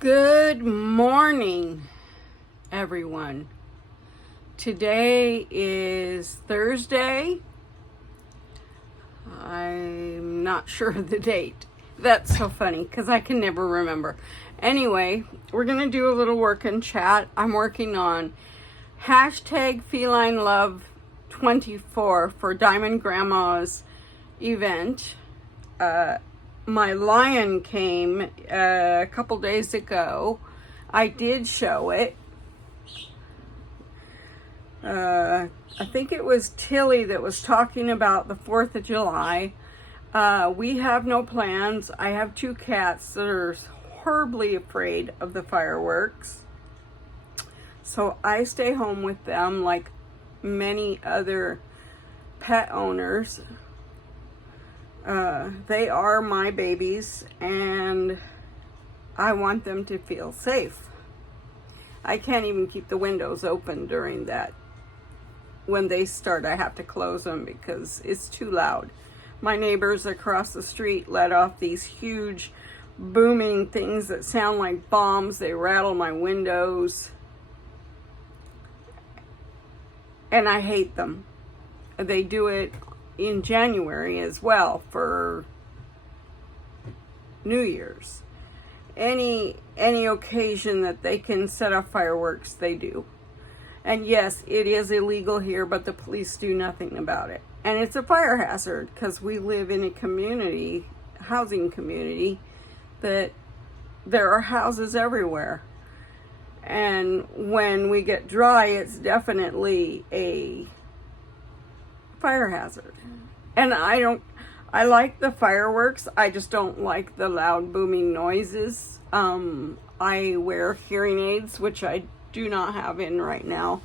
Good morning, everyone. Today is Thursday. I'm not sure of the date. That's so funny because I can never remember. Anyway, we're going to do a little work in chat. I'm working on hashtag Feline Love 24 for Diamond Grandma's event. My lion came a couple days ago. I did show it. I think it was Tilly that was talking about the 4th of July. We have no plans. I have 2 cats that are horribly afraid of the fireworks. So I stay home with them like many other pet owners. They are my babies and I want them to feel safe. I can't even keep the windows open during that. When they start, I have to close them because it's too loud. My neighbors across the street let off these huge booming things that sound like bombs. They rattle my windows. And I hate them. They do it in January as well for New Year's. Any occasion that they can set off fireworks, they do. And yes, it is illegal here, but the police do nothing about it. And it's a fire hazard because we live in a community, housing community, that there are houses everywhere. And when we get dry, it's definitely a fire hazard. And I like the fireworks. I just don't like the loud booming noises. I wear hearing aids, which I do not have in right now.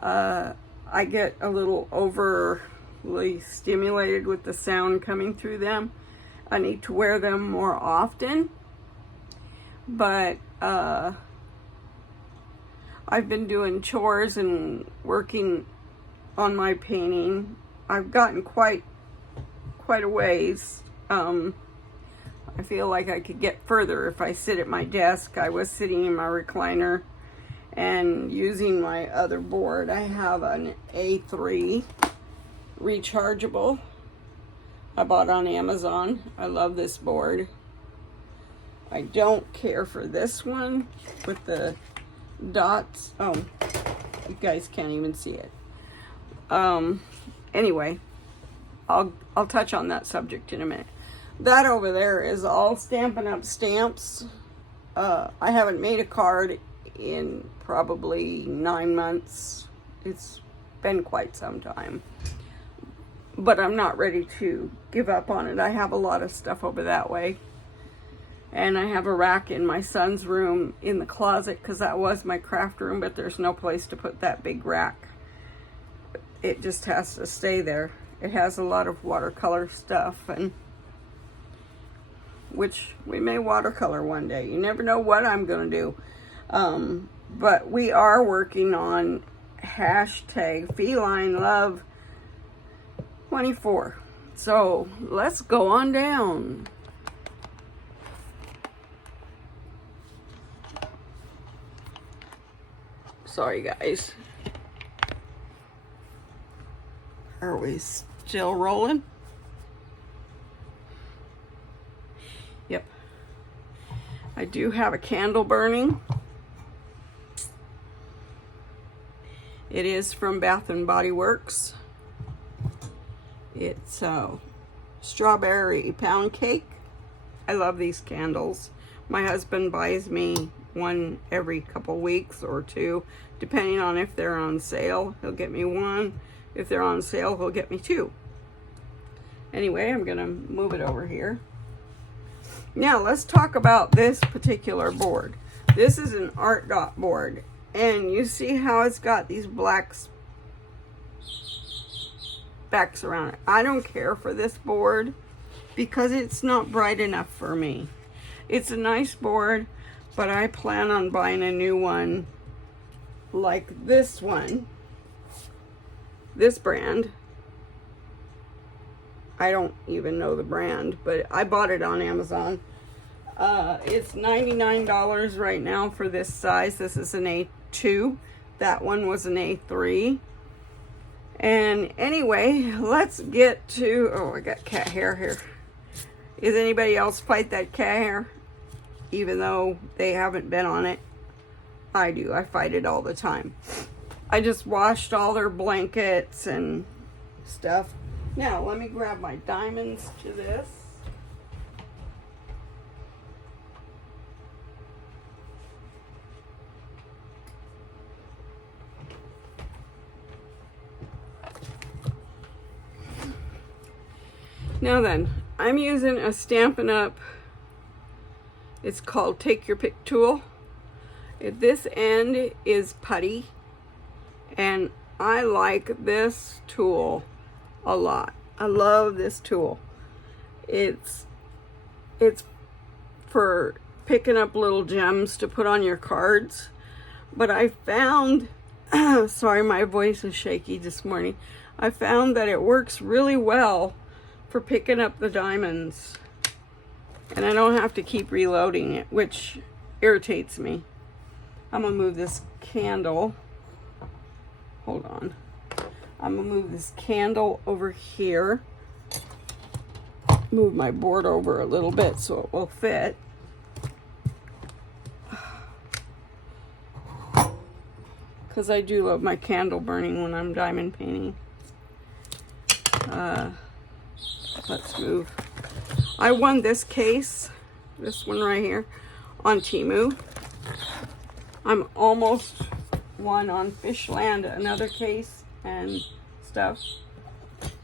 I get a little overly stimulated with the sound coming through them. I need to wear them more often. But I've been doing chores and working on my painting. I've gotten quite a ways. I feel like I could get further if I sit at my desk. I was sitting in my recliner and using my other board. I have an A3 rechargeable I bought on Amazon. I love this board. I don't care for this one with the dots. Oh, you guys can't even see it. Anyway, I'll touch on that subject in a minute. That over there is all Stampin' Up! Stamps. I haven't made a card in probably 9 months. It's been quite some time. But I'm not ready to give up on it. I have a lot of stuff over that way. And I have a rack in my son's room in the closet because that was my craft room, but there's no place to put that big rack. It just has to stay there. It has a lot of watercolor stuff, and which we may watercolor one day. You never know what I'm going to do. But we are working on hashtag Feline Love 24. So let's go on down. Sorry, guys. Are we still rolling? Yep. I do have a candle burning. It is from Bath and Body Works. It's strawberry pound cake. I love these candles. My husband buys me one every couple weeks or 2, depending on if they're on sale. He'll get me 1. If they're on sale, he'll get me 2. Anyway, I'm gonna move it over here. Now let's talk about this particular board. This is an art dot board, and you see how it's got these black specks around it. I don't care for this board because it's not bright enough for me. It's a nice board, but I plan on buying a new one like this one. This brand. I don't even know the brand, but I bought it on Amazon. It's $99 right now for this size. This is an A2. That one was an A3. And anyway, let's get to, oh, I got cat hair here. Is anybody else fight that cat hair? Even though they haven't been on it? I do. I fight it all the time. I just washed all their blankets and stuff. Now, let me grab my diamonds to this. Now then, I'm using a Stampin' Up. It's called Take Your Pick tool. At this end is putty, and I like this tool a lot. I love this tool. It's for picking up little gems to put on your cards. But I found, sorry, my voice is shaky this morning. I found that it works really well for picking up the diamonds. And I don't have to keep reloading it, which irritates me. I'm gonna move this candle. Hold on. I'm gonna move this candle over here. Move my board over a little bit so it will fit. Because I do love my candle burning when I'm diamond painting. Let's move. I won this case, this one right here, on Temu. I'm almost won on Fishland, another case and stuff.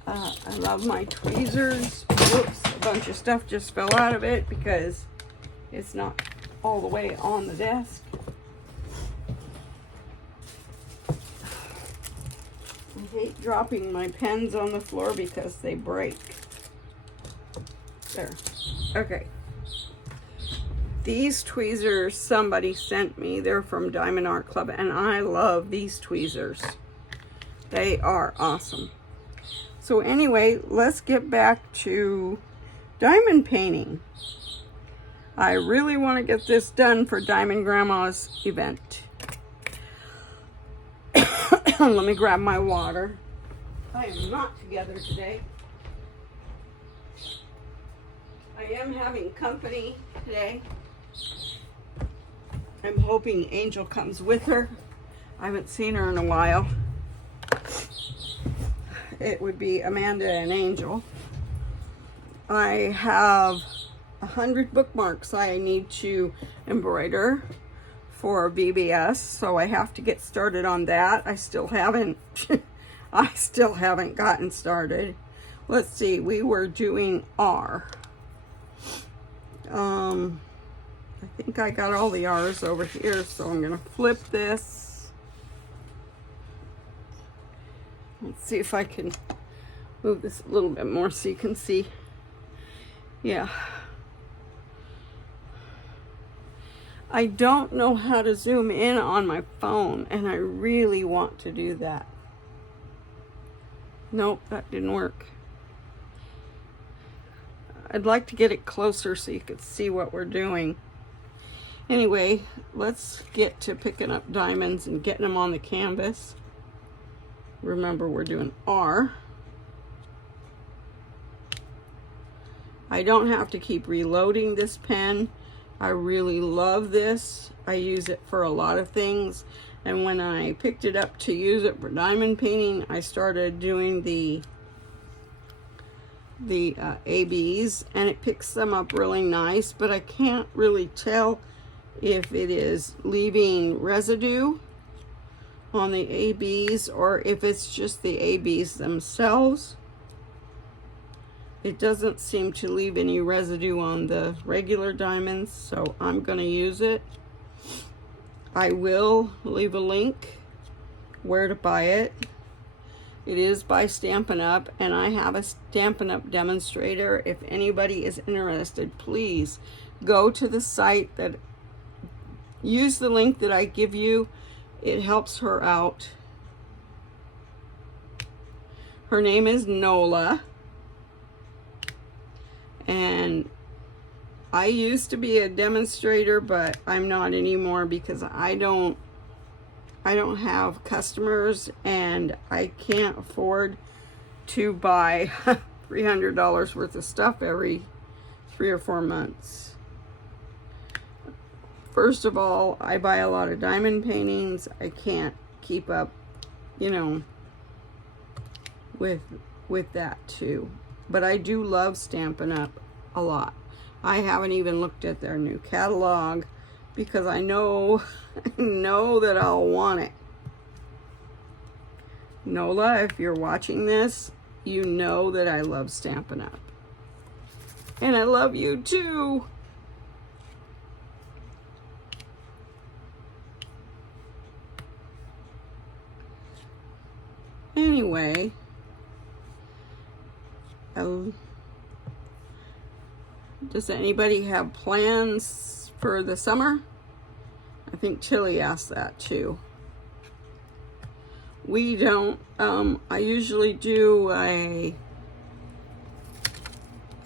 I love my tweezers. Whoops, a bunch of stuff just fell out of it because it's not all the way on the desk. I hate dropping my pens on the floor because they break. There. Okay. These tweezers somebody sent me. They're from Diamond Art Club, and I love these tweezers. They are awesome. So anyway, let's get back to diamond painting. I really want to get this done for Diamond Grandma's event. Let me grab my water. I am not together today. I am having company today. I'm hoping Angel comes with her. I haven't seen her in a while. It would be Amanda and Angel. I have 100 bookmarks I need to embroider for VBS, so I have to get started on that. I still haven't gotten started. Let's see, we were doing R. I think I got all the R's over here, so I'm gonna flip this. Let's see if I can move this a little bit more so you can see. Yeah. I don't know how to zoom in on my phone, and I really want to do that. Nope, that didn't work. I'd like to get it closer so you could see what we're doing. Anyway, let's get to picking up diamonds and getting them on the canvas. Remember, we're doing R. I don't have to keep reloading this pen. I really love this. I use it for a lot of things. And when I picked it up to use it for diamond painting, I started doing the ABs, and it picks them up really nice, but I can't really tell if it is leaving residue on the ABs or if it's just the ABs themselves. It doesn't seem to leave any residue on the regular diamonds, so I'm going to use it. I will leave a link where to buy it. It is by Stampin' Up, and I have a Stampin' Up demonstrator. If anybody is interested, please go to the site that, use the link that I give you. It helps her out. Her name is Nola, and I used to be a demonstrator, but I'm not anymore because I don't have customers and I can't afford to buy $300 worth of stuff every 3 or 4 months. First of all, I buy a lot of diamond paintings. I can't keep up, you know, with that too. But I do love Stampin' Up! A lot. I haven't even looked at their new catalog because I know that I'll want it. Nola, if you're watching this, you know that I love Stampin' Up! And I love you too. Anyway, does anybody have plans for the summer? I think Tilly asked that too. We don't. I usually do a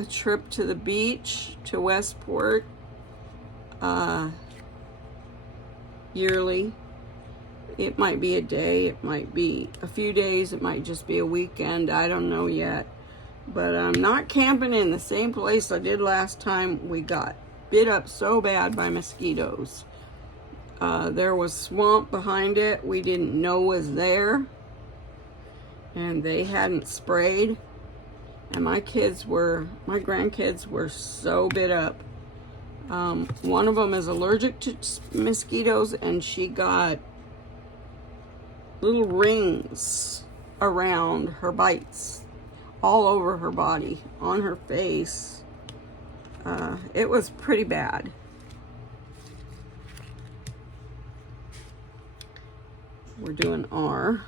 trip to the beach, to Westport, yearly. It might be a day, it might be a few days, it might just be a weekend. I don't know yet. But I'm not camping in the same place I did last time. We got bit up so bad by mosquitoes. There was swamp behind it we didn't know was there, and they hadn't sprayed, and my grandkids were so bit up. One of them is allergic to mosquitoes, and she got little rings around her bites, all over her body, on her face. It was pretty bad. We're doing R.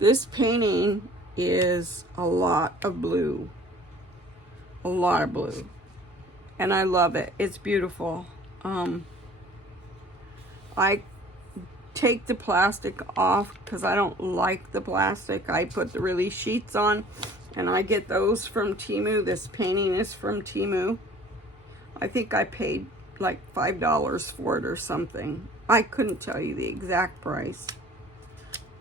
This painting is a lot of blue. A lot of blue. And I love it. It's beautiful. I take the plastic off because I don't like the plastic. I put the release sheets on, and I get those from Temu. This painting is from Temu. I think I paid like $5 for it or something. I couldn't tell you the exact price.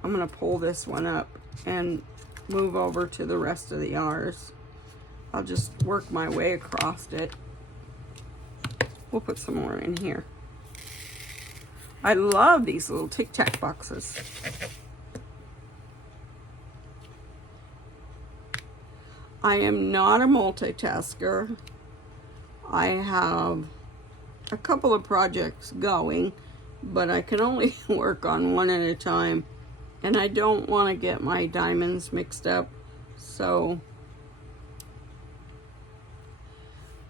I'm gonna pull this one up and move over to the rest of the R's. I'll just work my way across it. We'll put some more in here. I love these little Tic Tac boxes. I am not a multitasker. I have a couple of projects going, but I can only work on one at a time, and I don't want to get my diamonds mixed up. So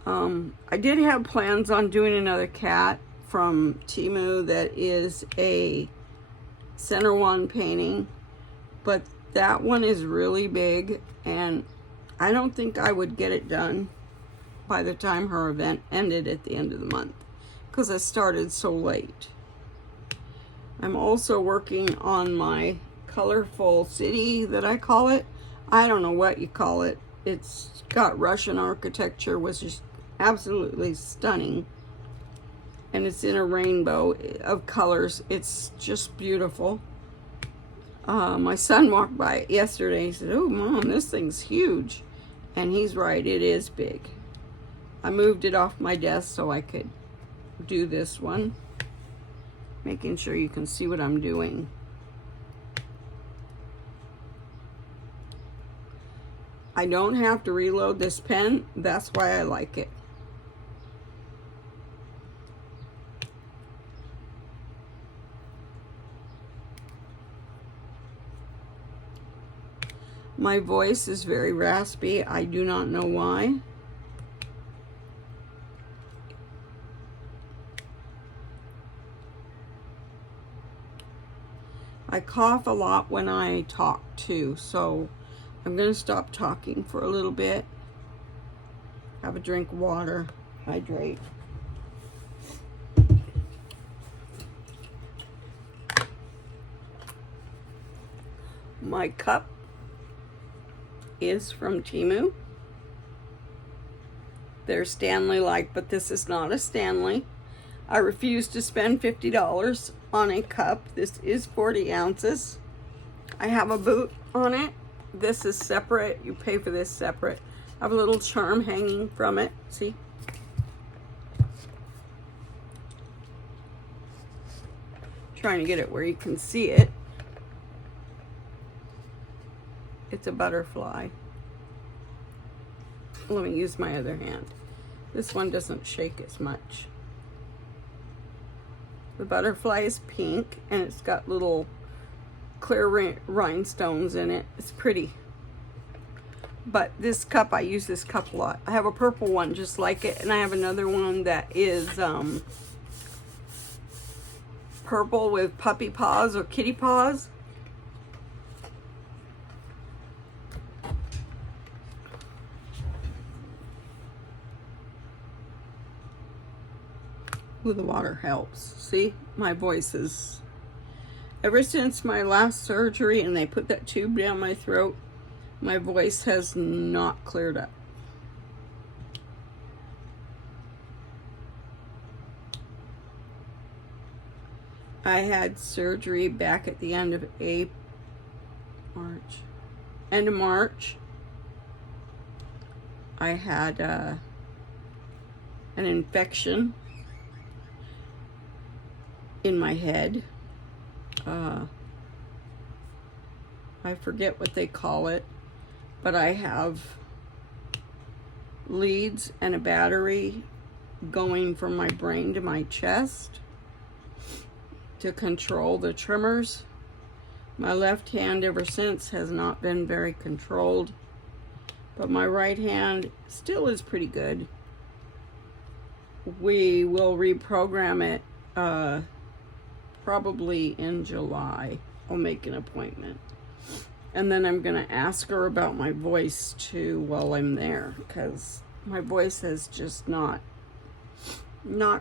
I did have plans on doing another cat from Temu that is a center one painting, but that one is really big, and I don't think I would get it done by the time her event ended at the end of the month, because I started so late. I'm also working on my colorful city that I call it. I don't know what you call it. It's got Russian architecture, which is absolutely stunning. And it's in a rainbow of colors. It's just beautiful. My son walked by it yesterday. He said, "Oh, Mom, this thing's huge." And he's right, it is big. I moved it off my desk so I could do this one. Making sure you can see what I'm doing. I don't have to reload this pen. That's why I like it. My voice is very raspy. I do not know why. I cough a lot when I talk too, so I'm going to stop talking for a little bit. Have a drink of water, hydrate. My cup is from Temu. They're Stanley-like, but this is not a Stanley. I refuse to spend $50 on a cup. This is 40 ounces. I have a boot on it. This is separate. You pay for this separate. I have a little charm hanging from it. See? Trying to get it where you can see it. It's a butterfly. Let me use my other hand. This one doesn't shake as much. The butterfly is pink and it's got little clear rhinestones in it. It's pretty. But this cup, I use this cup a lot. I have a purple one just like it, and I have another one that is purple with puppy paws or kitty paws. Ooh, the water helps. See, my voice is, ever since my last surgery and they put that tube down my throat, my voice has not cleared up. I had surgery back at the end of March. I had an infection in my head. I forget what they call it, but I have leads and a battery going from my brain to my chest to control the tremors. My left hand ever since has not been very controlled, but my right hand still is pretty good. We will reprogram it probably in July. I'll make an appointment. And then I'm going to ask her about my voice too while I'm there, because my voice has just not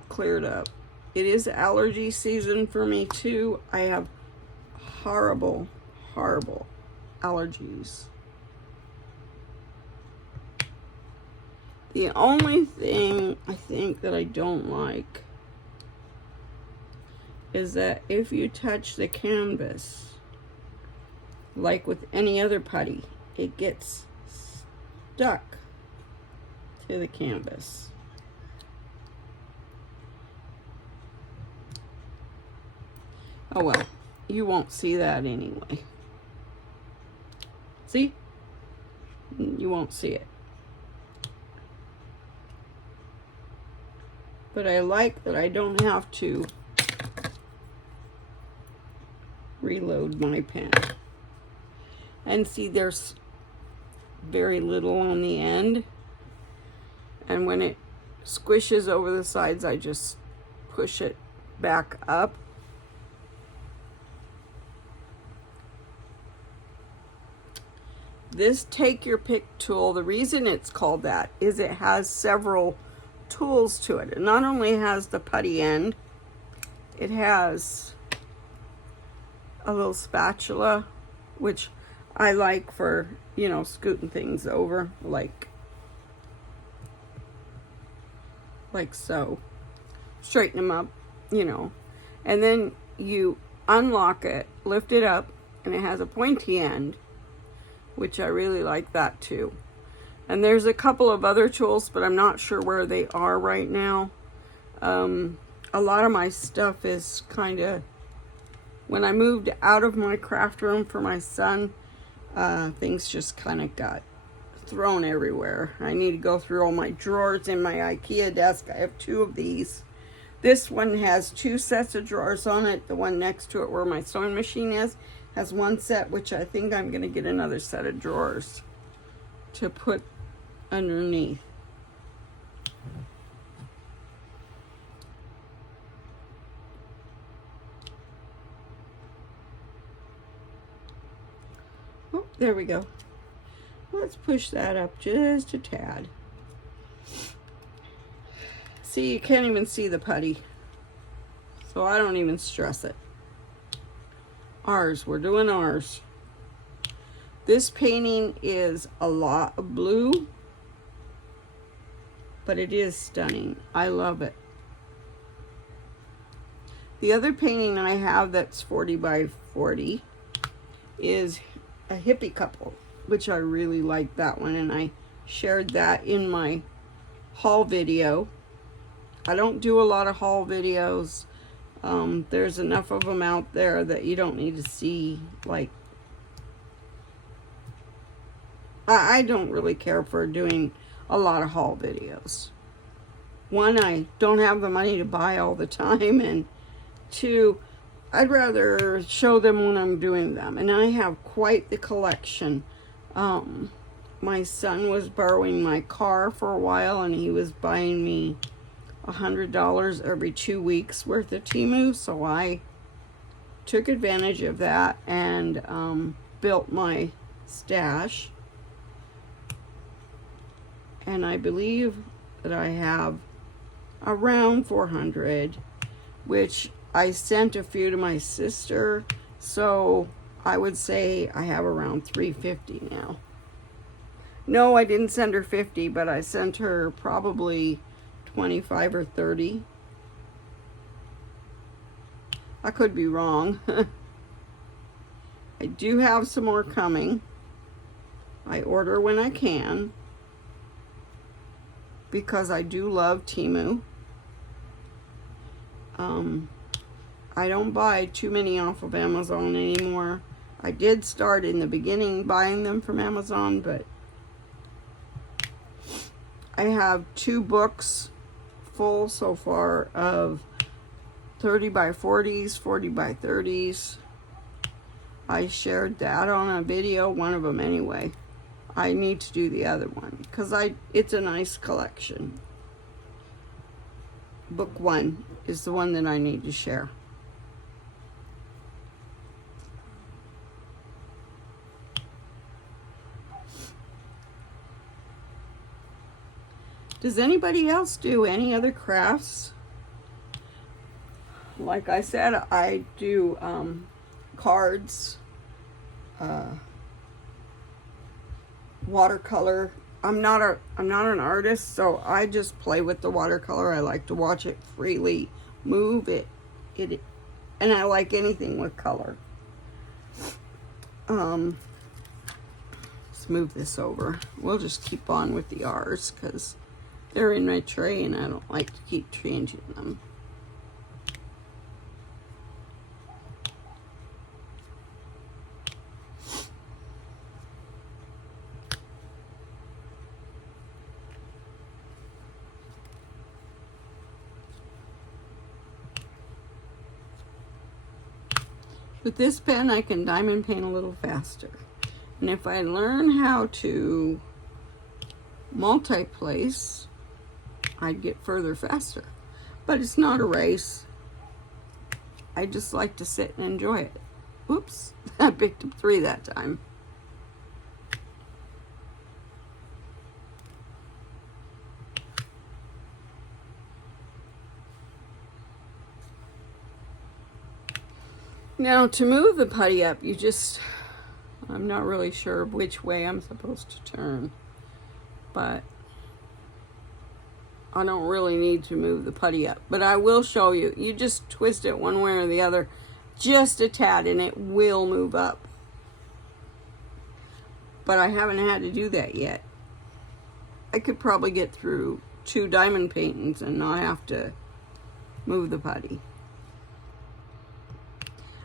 cleared up. It is allergy season for me too. I have horrible allergies. The only thing I think that I don't like is that if you touch the canvas, like with any other putty, it gets stuck to the canvas. Oh well, you won't see that anyway. See? You won't see it. But I like that I don't have to reload my pen. And see, there's very little on the end. And when it squishes over the sides, I just push it back up. This take your pick tool, the reason it's called that is it has several tools to it. It not only has the putty end, it has a little spatula, which I like for, you know, scooting things over, like so. Straighten them up, you know. And then you unlock it, lift it up, and it has a pointy end, which I really like that too. And there's a couple of other tools, but I'm not sure where they are right now. A lot of my stuff is kind of, when I moved out of my craft room for my son, things just kind of got thrown everywhere. I need to go through all my drawers in my IKEA desk. I have 2 of these. This one has 2 sets of drawers on it. The one next to it where my sewing machine is has 1 set, which I think I'm going to get another set of drawers to put underneath. Oh, there we go. Let's push that up just a tad. See, you can't even see the putty, so I don't even stress it. Ours, we're doing ours. This painting is a lot of blue. but it is stunning. I love it. The other painting I have that's 40 by 40 is a hippie couple, which I really like that one, and I shared that in my haul video. I don't do a lot of haul videos. There's enough of them out there that you don't need to see, like, I don't really care for doing a lot of haul videos. One, I don't have the money to buy all the time, and two, I'd rather show them when I'm doing them. And I have quite the collection. My son was borrowing my car for a while, and he was buying me $100 every 2 weeks worth of Temu, so I took advantage of that and built my stash. And I believe that I have around 400, which I sent a few to my sister, so I would say I have around 350 now. No, I didn't send her 50, but I sent her probably 25 or 30. I could be wrong. I do have some more coming. I order when I can, because I do love Temu. I don't buy too many off of Amazon anymore. I did start in the beginning buying them from Amazon, but I have 2 books full so far of 30 by 40s, 40 by 30s. I shared that on a video, one of them anyway. I need to do the other one because it's a nice collection. Book 1 is the one that I need to share. Does anybody else do any other crafts? Like I said, I do cards, watercolor. I'm not an artist, so I just play with the watercolor. I like to watch it freely move and I like anything with color. Let's move this over. We'll just keep on with the R's because they're in my tray and I don't like to keep changing them. With this pen, I can diamond paint a little faster. And if I learn how to multi-place, I'd get further faster. But it's not a race. I just like to sit and enjoy it. Oops, I picked up 3 that time. Now to move the putty up, I'm not really sure which way I'm supposed to turn, but I don't really need to move the putty up, but I will show you. You just twist it one way or the other, just a tad, and it will move up. But I haven't had to do that yet. I could probably get through 2 diamond paintings and not have to move the putty.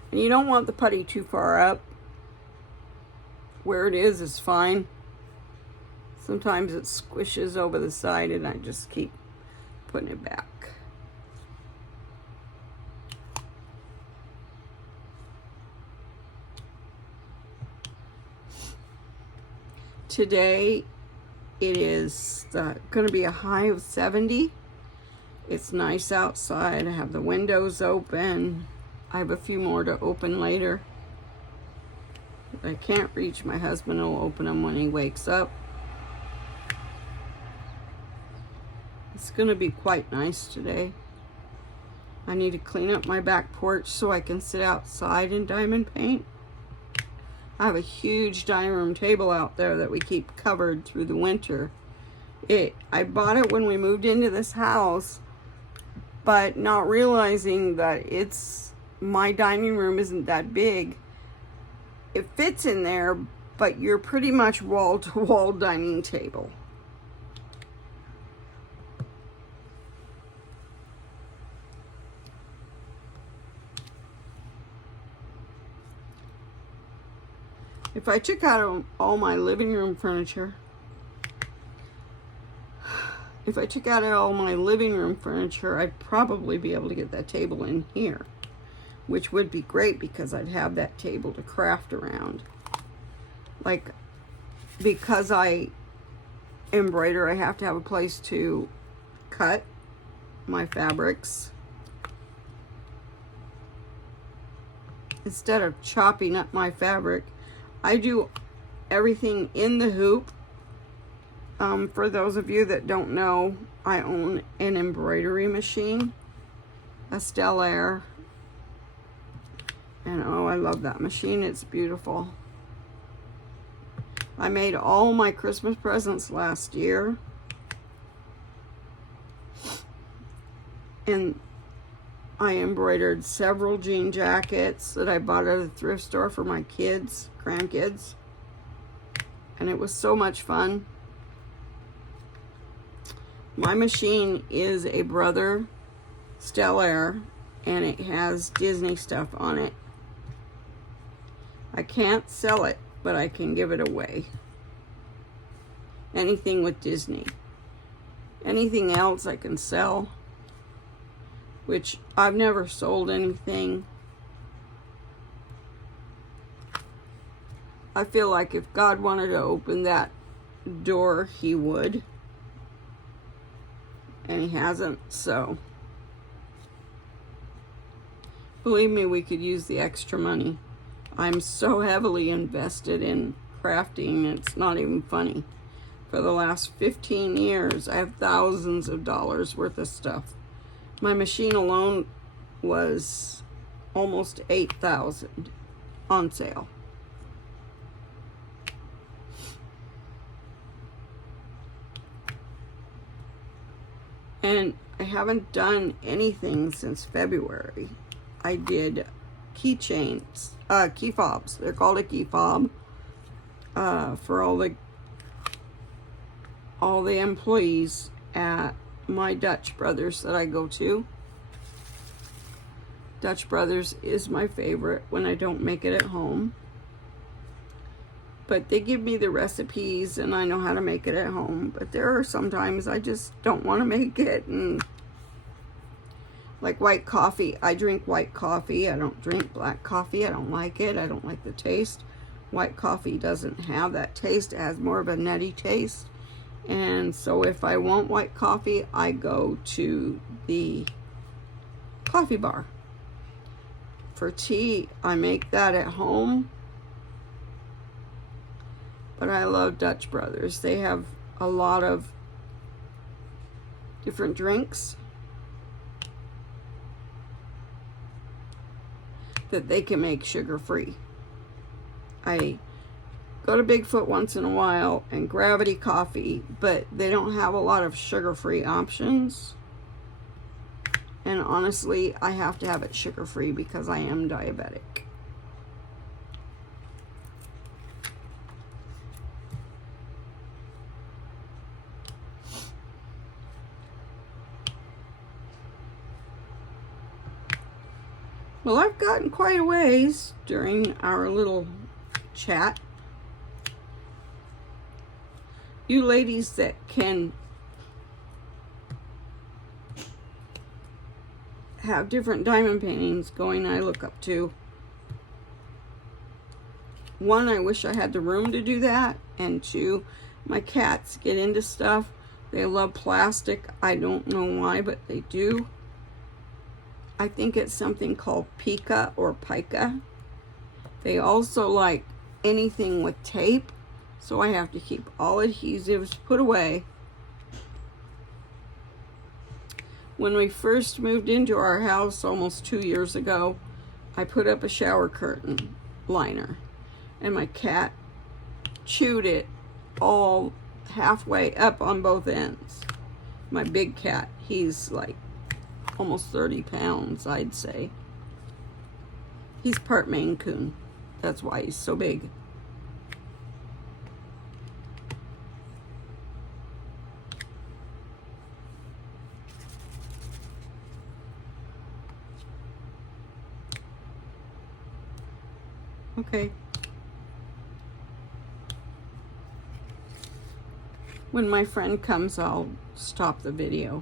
And you don't want the putty too far up. Where it is fine. Sometimes it squishes over the side and I just keep putting it back. Today it is going to be a high of 70. It's nice outside. I have the windows open. I have a few more to open later. If I can't reach, my husband will open them when he wakes up. It's going to be quite nice today. I need to clean up my back porch so I can sit outside and diamond paint. I have a huge dining room table out there that we keep covered through the winter. I bought it when we moved into this house, but not realizing that my dining room isn't that big. It fits in there, but you're pretty much wall-to-wall dining table. If I took out all my living room furniture, I'd probably be able to get that table in here, which would be great because I'd have that table to craft around. Like, because I embroider, I have to have a place to cut my fabrics. Instead of chopping up my fabric, I do everything in the hoop. For those of you that don't know, I own an embroidery machine, a Stellaire, and oh, I love that machine. It's beautiful. I made all my Christmas presents last year, and I embroidered several jean jackets that I bought at a thrift store for my kids, grandkids, and it was so much fun. My machine is a Brother Stellaire, and it has Disney stuff on it. I can't sell it, but I can give it away. Anything with Disney. Anything else I can sell, which I've never sold anything. I feel like if God wanted to open that door, he would. And he hasn't, so believe me, we could use the extra money. I'm so heavily invested in crafting, it's not even funny. For the last 15 years, I have thousands of dollars worth of stuff. My machine alone was almost $8,000 on sale. And I haven't done anything since February. I did keychains, key fobs. They're called a key fob for all the employees at my Dutch Brothers that I go to. Dutch Brothers is my favorite when I don't make it at home. But they give me the recipes and I know how to make it at home. But there are sometimes I just don't want to make it. And like white coffee, I drink white coffee. I don't drink black coffee. I don't like it. I don't like the taste. White coffee doesn't have that taste. It has more of a nutty taste. And so if I want white coffee, I go to the coffee bar. For tea, I make that at home. But I love Dutch Brothers. They have a lot of different drinks that they can make sugar-free. I go to Bigfoot once in a while and Gravity Coffee, but they don't have a lot of sugar-free options. And honestly, I have to have it sugar-free because I am diabetic. Well, I've gotten quite a ways during our little chat. You ladies that can have different diamond paintings going, I look up to. One, I wish I had the room to do that. And two, my cats get into stuff. They love plastic. I don't know why, but they do. I think it's something called pica or pica. They also like anything with tape, so I have to keep all adhesives put away. When we first moved into our house almost 2 years ago, I put up a shower curtain liner, and my cat chewed it all halfway up on both ends. My big cat, he's like almost 30 pounds, I'd say. He's part Maine Coon. That's why he's so big. Okay. When my friend comes, I'll stop the video.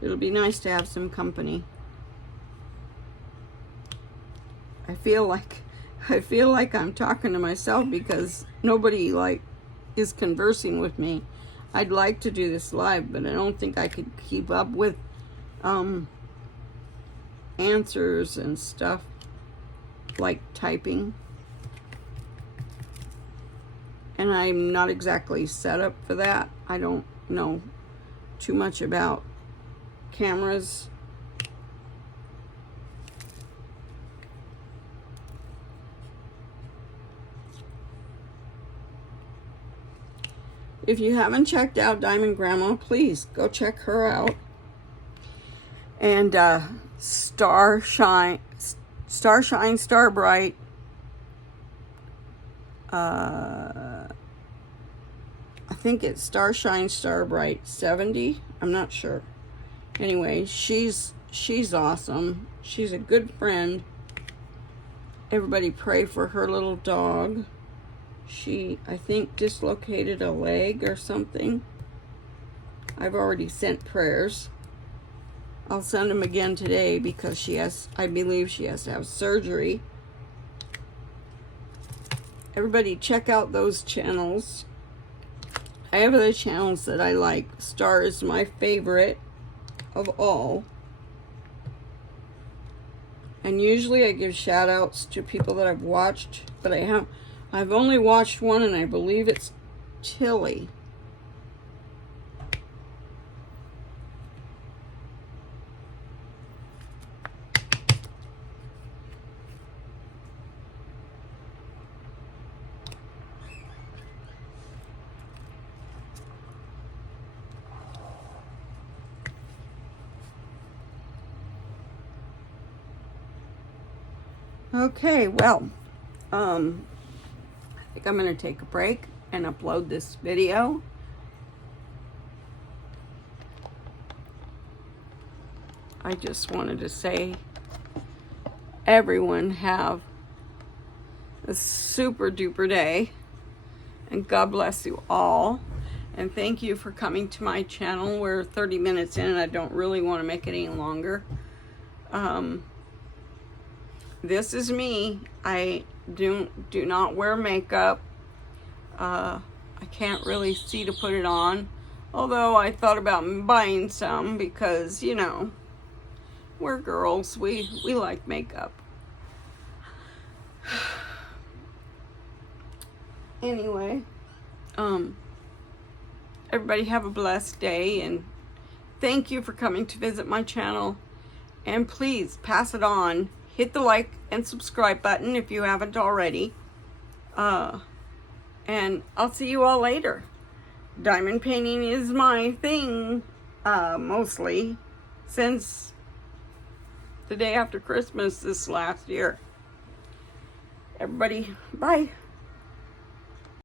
It'll be nice to have some company. I feel like I'm talking to myself because nobody is conversing with me. I'd like to do this live, but I don't think I could keep up with answers and stuff like typing. And I'm not exactly set up for that. I don't know too much about cameras. If you haven't checked out Diamond Grandma, please go check her out. And Starshine, Star Bright. I think it's Starshine, Star Bright 70. I'm not sure. Anyway, she's awesome. She's a good friend. Everybody pray for her little dog. She, I think, dislocated a leg or something. I've already sent prayers. I'll send them again today because I believe she has to have surgery. Everybody check out those channels. I have other channels that I like. Star is my favorite of all. And usually I give shout outs to people that I've watched, but I've only watched one, and I believe it's Tilly. Okay, well, I think I'm going to take a break and upload this video. I just wanted to say, everyone have a super duper day, and God bless you all. And thank you for coming to my channel. We're 30 minutes in, and I don't really want to make it any longer. This is me. I do not wear makeup. I can't really see to put it on. Although I thought about buying some because, you know, we're girls. We like makeup. Anyway, everybody have a blessed day, and thank you for coming to visit my channel. And please pass it on. Hit the like and subscribe button if you haven't already. And I'll see you all later. Diamond painting is my thing, mostly, since the day after Christmas this last year. Everybody, bye.